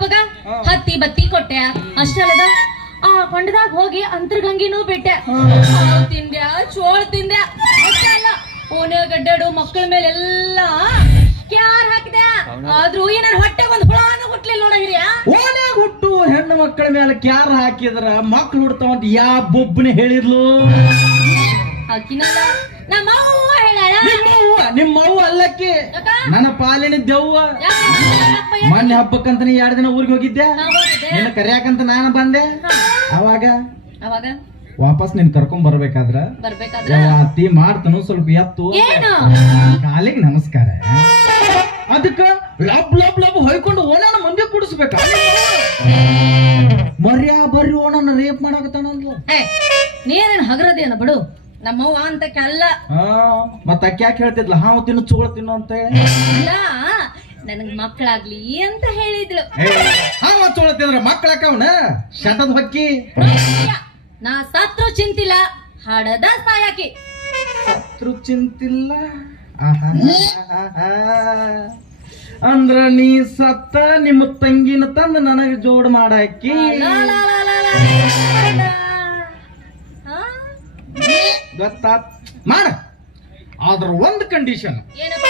ಹಬ್ಬಗ ಹತ್ತಿ ಬತ್ತಿ ಕೊಟ್ಟೆ. ಅಷ್ಟಲ್ಲದ ಆ ಕೊಂಡದಾಗ ಹೋಗಿ ಅಂತರ್ಗಂಗಿನೂ ಬಿಟ್ಟೆ. ತಿಂದ್ಯಾ ಚೋಳ್ ತಿಂದ್ಯಾ ಅಷ್ಟೇ ಅಲ್ಲ ಓನೆ ಗಡ್ಡಾಡು ಮಕ್ಕಳ ಮೇಲೆಲ್ಲ ಕ್ಯಾರ್ ಹಾಕಿದೆ. ಆದ್ರೂ ಏನಾರು ಹೊಟ್ಟೆ ಒಂದು ಹುಳಾನು ಹುಟ್ಲಿಲ್ಲ ನೋಡ ಹಿರಿಯ. ಓನೇ ಹುಟ್ಟು ಹೆಣ್ಣು ಮಕ್ಕಳ ಮೇಲೆ ಕ್ಯಾರ್ ಹಾಕಿದ್ರ ಮಕ್ಳು ಹುಡ್ತಾವಂತ ಯಾ ಬೊಬ್ಬನೆ ಹೇಳಿದ್ಲು? ಆಕಿನಲ್ಲ ನಮ್ಮ ಅವ್ವ ಹೇಳ ನಿಮ್ಮವ್ವ ನಿಮ್ಮವ್ವ ಅಲ್ಲಕ್ಕೆ? ನನ್ನ ಪಾಲಿನ ದೆವ್ವ? ಮೊನ್ನೆ ಹಬ್ಬಕ್ಕಂತ ನೀ ಎರಡು ದಿನ ಊರಿಗೆ ಹೋಗಿದ್ದೆ. ನಿನ್ನ ಕರೆಯಾಕಂತ ನಾನು ಬಂದೆ. ಅವಾಗ? ಅವಾಗ? ವಾಪಸ್ ನಿನ್ ಕರ್ಕೊಂಡ್ ಬರ್ಬೇಕಾದ್ರ? ಅತ್ತಿ ಮಾಡ್ತನು ಸ್ವಲ್ಪ ಎತ್ತು. ಕಾಲಿಗೆ ನಮಸ್ಕಾರ. ಅದಕ್ಕ ಲಬ್ ಲಬ್ ಲಬ್ ಹೊಯ್ಕೊಂಡು ಓಣನ ಮಂದಿ ಕುಡಿಸ್ಬೇಕ. ಮರ್ಯಾ ಬರ್ರಿ ಓಣನ ರೇಪ್ ಮಾಡಕತ್ತಾನಂದ್ಲು ನೀನೇನ್ ಹಗರದೇನ ಬಿಡು. ನಮ್ಮವ್ವ ಅಂತ ಕೆಲ್ಲ. ಮತ್ತ ಅಕ್ಕಿ ಯಾಕೆ ಹೇಳ್ತಿದ್ಲ? ಹಾವು ತಿನ್ನು ಚೋಳ ತಿನ್ನು ಅಂತ ಹೇಳಿ. ನನಗ್ ಮಕ್ಕಳಾಗ್ಲಿ ಅಂತ ಚೋಳ ತಿಂದ್ರ ಶತದ ಹಕ್ಕಿ? ನಾ ಸತ್ರು ಚಿಂತಿಲ್ಲ ಹಾಡದ ಸಾಯಾಕಿ. ಸತ್ರು ಚಿಂತಿಲ್ಲ. ಅಂದ್ರ ನೀ ಸತ್ತ ನಿಮ್ಮ ತಂಗಿನ ತಂದ ನನಗೆ ಜೋಡ್ ಮಾಡಾಕಿ? ಗೊತ್ತಾತ್. ಮಾಡ. ಆದ್ರ ಒಂದ್ ಕಂಡೀಷನ್ ಏನಪ್ಪ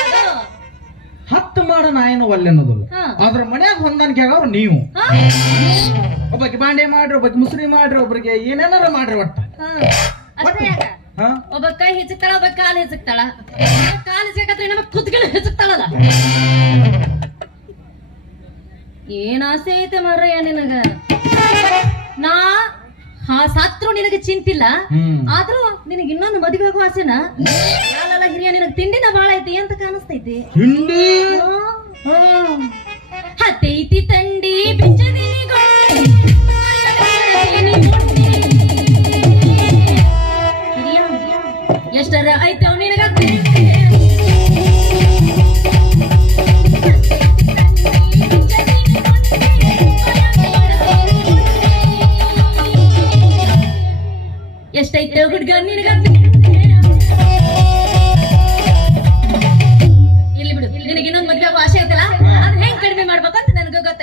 ಅದು ಹತ್ತು ಮಾಡ ನಾಯನ ಒಲ್ಲೆ ಅನ್ನೋದು ಹಾ. ಅದ್ರ ಮನ್ಯಾಗ ಹೊಂದಾಣಿಕೆ ಆಗವ್ರು ನೀವು? ಒಬ್ಬಕ್ಕೆ ಬಾಂಡೆ ಮಾಡ್ರಿ ಒಬ್ಬಕ್ಕೆ ಮುಸ್ರಿ ಮಾಡ್ರಿ ಒಬ್ರಿಗೆ ಏನೇನಾರ ಮಾಡ್ರಿ ಒಟ್ಟ. ಒಬ್ಬ ಕೈ ಹಿಚಕ್ತಾಳ ಒಬ್ಬ ಕಾಲ್ ಹಿಚಕ್ತಾಳ ಕಾಲ್ ಹಿಚಕತ್ರೆ ನಮ್ಮ ಕುತ್ಕೊಂಡು ಹಿಚಕ್ತಾಳಲ್ಲ ಏನ್ ಆಸೆ ಐತೆ ಮಾರಯ್ಯ ನಿನಗ? ನಾ ಹಾ ಸತ್ರು ನಿನಗೆ ಚಿಂತಿಲ್ಲ. ಆದ್ರೂ ನಿನಗೆ ಇನ್ನೊಂದು ಮದುವೆ ಆಗೋ ಆಸೆನ? ನಿನಗೆ ತಿಂಡಿನ ಬಾಳ ಐತಿ ಅಂತ ಕಾಣಿಸ್ತೈತಿ ಹಿಂಡಿ ಹಾ. ಹಾ. ಹತ್ತೈತಿ ತಂಡಿ ಎಷ್ಟರ ಐತೆ ಅವ್ ನಿನಗ? ಎಷ್ಟೈತೆ ಹುಡ್ಗ ನಿನಗ